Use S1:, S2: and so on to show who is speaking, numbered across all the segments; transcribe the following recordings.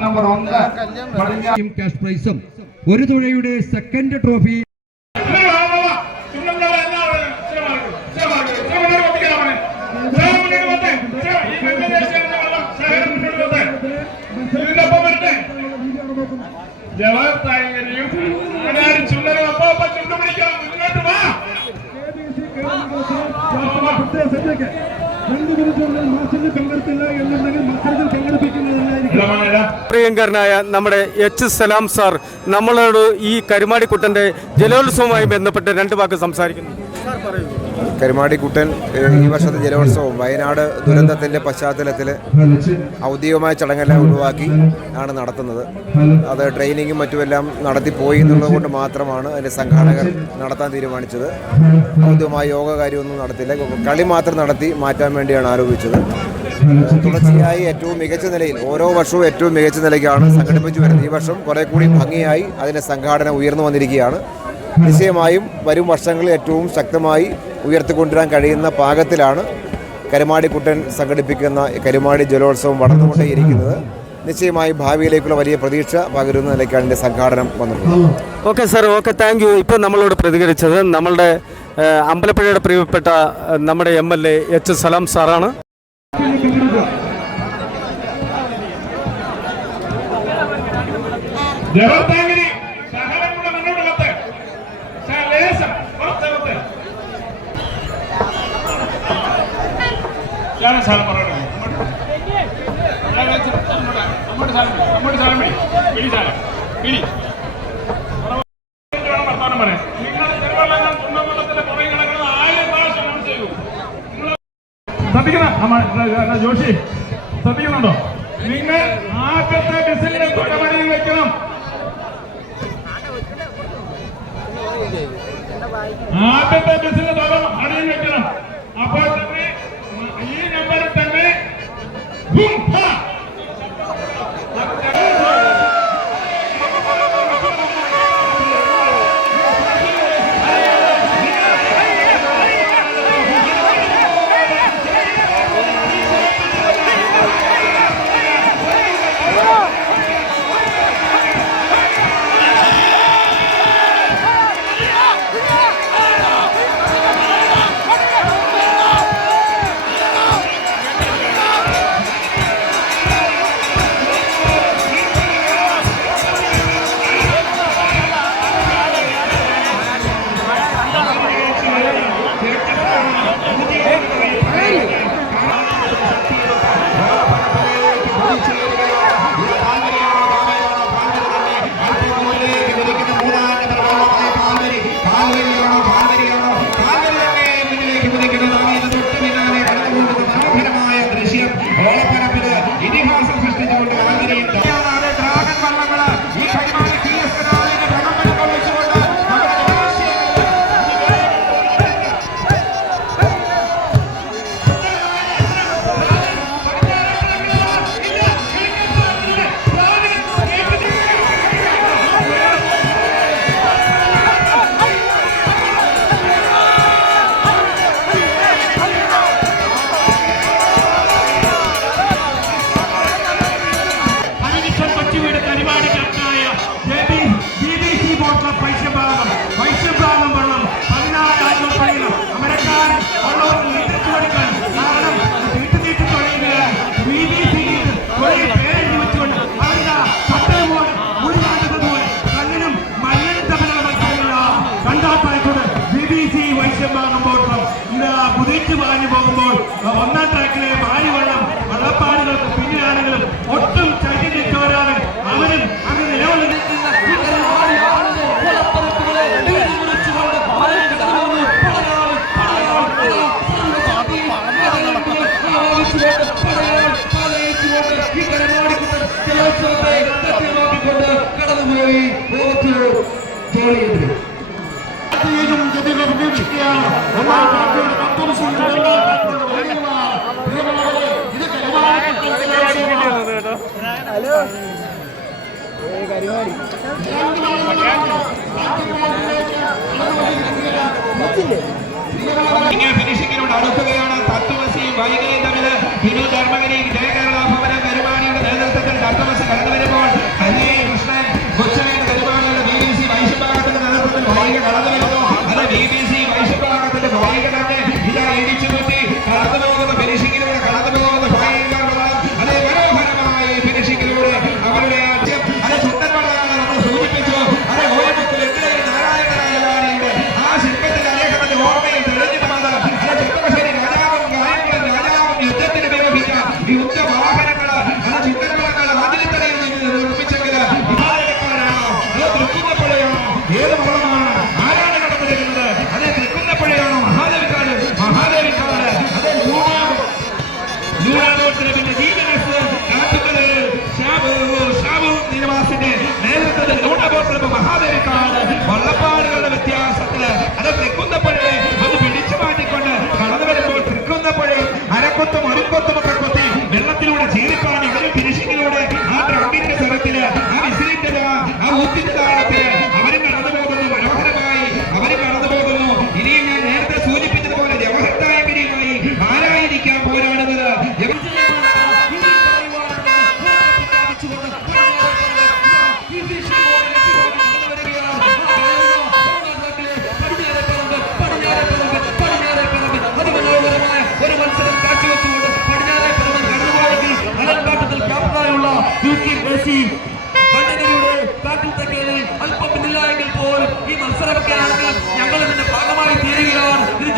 S1: Number ഒന്ന്
S2: cash പ്രൈസും ഒരു തുഴയുടെ സെക്കൻഡ് ട്രോഫി
S3: ജവാബ്ദാരിയും ചുണ്ടനും അപ്പൊ ചുണ്ടു പിടിക്കാം മുന്നോട്ട് വാ
S4: പ്രിയങ്കരനായ നമ്മുടെ എച്ച് സലാം സാർ നമ്മളോട് ഈ കരുമാടിക്കുട്ടന്റെ ജലോത്സവവുമായി ബന്ധപ്പെട്ട് രണ്ട് വാക്ക് സംസാരിക്കുന്നു.
S5: കരുമാടിക്കുട്ടൻ ഈ വർഷത്തെ ജലോത്സവം വയനാട് ദുരന്തത്തിന്റെ പശ്ചാത്തലത്തിൽ ഔദ്യോഗികമായ ചടങ്ങെല്ലാം ഒഴിവാക്കി ആണ് നടത്തുന്നത്. അത് ട്രെയിനിങ്ങും മറ്റുമെല്ലാം നടത്തിപ്പോയി എന്നുള്ളത് കൊണ്ട് മാത്രമാണ് അതിന്റെ സംഘാടകർ നടത്താൻ തീരുമാനിച്ചത്. ഔദ്യോഗികമായ യോഗ കാര്യമൊന്നും നടത്തില്ല. കളി മാത്രം നടത്തി മാറ്റാൻ വേണ്ടിയാണ് ആരോപിച്ചത്. തുടർച്ചയായി ഏറ്റവും മികച്ച നിലയിൽ ഓരോ വർഷവും ഏറ്റവും മികച്ച നിലയ്ക്കാണ് സംഘടിപ്പിച്ചു വരുന്നത്. ഈ വർഷം കുറെ കൂടി ഭംഗിയായി അതിന്റെ സംഘാടന ഉയർന്നു വന്നിരിക്കുകയാണ്. നിശ്ചയമായും വരും വർഷങ്ങളിൽ ഏറ്റവും ശക്തമായി ഉയർത്തിക്കൊണ്ടുവരാൻ കഴിയുന്ന പാകത്തിലാണ് കരുമാടിക്കുട്ടൻ സംഘടിപ്പിക്കുന്ന കരുമാടി ജലോത്സവം വളർന്നുകൊണ്ടേയിരിക്കുന്നത്. നിശ്ചയമായും ഭാവിയിലേക്കുള്ള വലിയ പ്രതീക്ഷ പകരുന്ന നിലയ്ക്കാണ് ഇതിന്റെ സംഘാടനം വന്നിട്ടുള്ളത്.
S4: Okay sir. Okay thank you. ഇപ്പം നമ്മളോട് പ്രതികരിച്ചത് നമ്മളുടെ അമ്പലപ്പുഴയുടെ പ്രിയപ്പെട്ട നമ്മുടെ M L A H Salam സാറാണ്.
S3: പറയട്ടെ അങ്ങോട്ട്. സാറേ അങ്ങോട്ട് സാറേ പിടി സാറേ 한 10시 പരിപാടി. ഫിനിഷിങ്ങിനോട് അടുക്കുകയാണ്. തത്വമസിയും വൈകയും തമ്മിൽ തിരു ധർമ്മകനെയും ജയകേരള ഭവന പരിപാടിയുടെ നേതൃത്വത്തിൽ തത്വമസി കടന്നു വരുമ്പോൾ ഹരിയെ കൃഷ്ണൻ കൊച്ചനയുടെ പരിപാടിയുടെ ബി ഡി സി വൈശ്യഭാഗത്തിന്റെ നേതൃത്വത്തിൽ വൈകി കടന്നു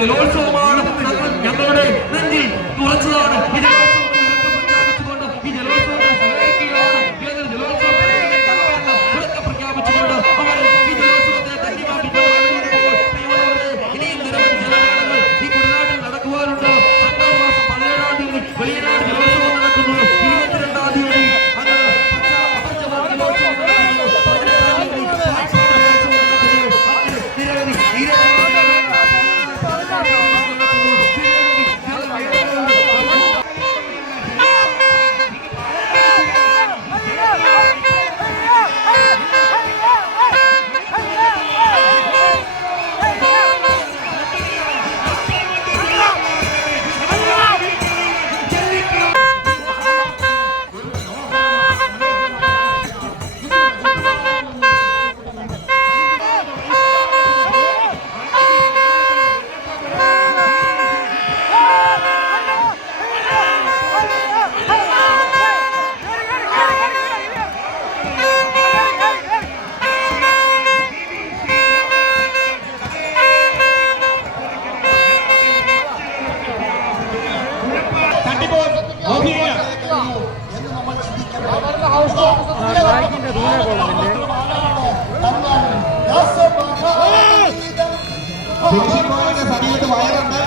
S3: and Jailotsoma ജംഗ്ഷൻ റോഡിന്റെ സമീപത്ത് വയറുണ്ട്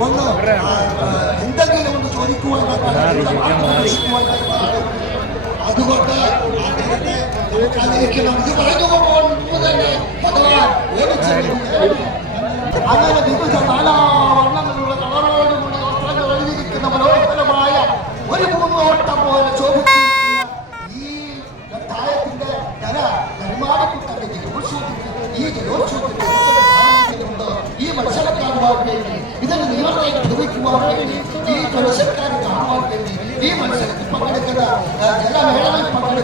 S6: ഒന്ന് എന്തെങ്കിലും ഒന്ന് ചോദിക്കുവാൻ അതുകൊണ്ട് അദ്ദേഹത്തെ അനുകരിക്കണം ഇത് പറഞ്ഞു പോകുമ്പോൾ മുമ്പ് തന്നെ ഭഗവാൻ അങ്ങനെ വിവിധ നാലാവണ്ണങ്ങളിലുള്ള കളറോടുകൂടി വസ്ത്രങ്ങൾ എഴുതിയിരിക്കുന്ന മനോഹരമായ ഒരു പൂന്തോട്ടം പോലെ ശോഭിച്ചിരിക്കുന്ന ഈ തായത്തിന്റെ കര കരുമാനക്കുട്ടന്റെ ജലോത്സവത്തിന് ഈ ജലോത്സവത്തിന് ഈ മത്സരക്കാരുമാവാൻ വേണ്ടി ഇതിന് നിയമത്തെ ധരിക്കുവാൻ വേണ്ടി ഈ മത്സരക്കാരെ കാണുവാൻ വേണ്ടി ഈ
S7: മത്സരം
S3: ಪಕ್ಕದ ಎಲ್ಲ ಮಹಿಳೆಯರು ಪಕ್ಕದ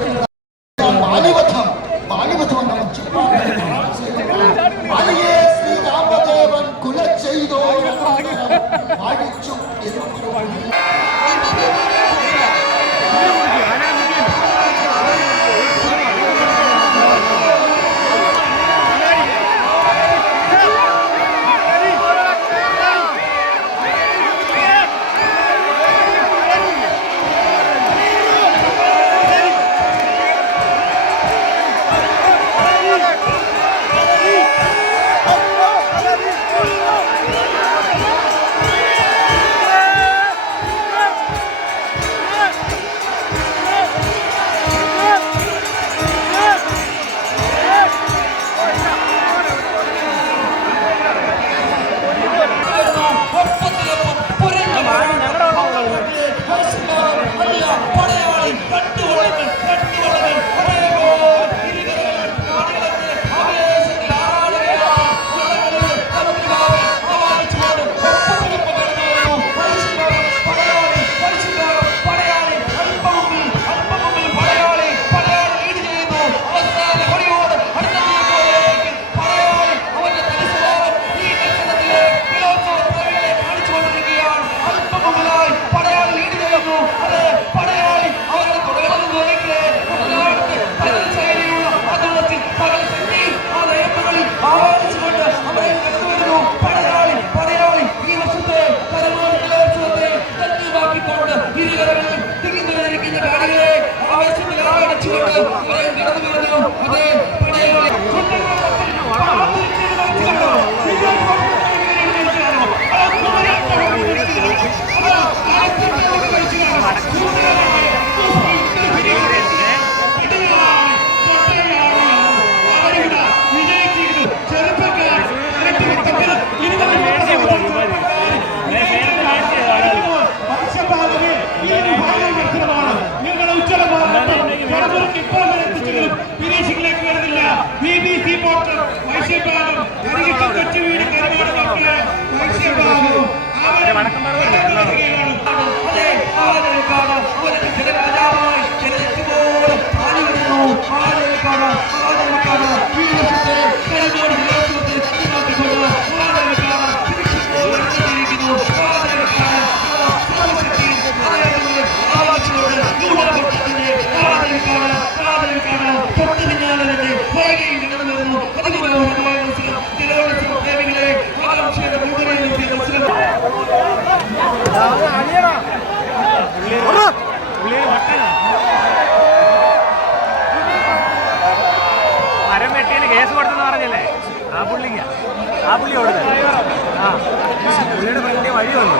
S3: ആ പുള്ളിക്ക് ആ പുള്ളി കൊടുത്തത് ആ. പുള്ളിയുടെ ഫ്രണ്ടിൽ വഴി വന്നു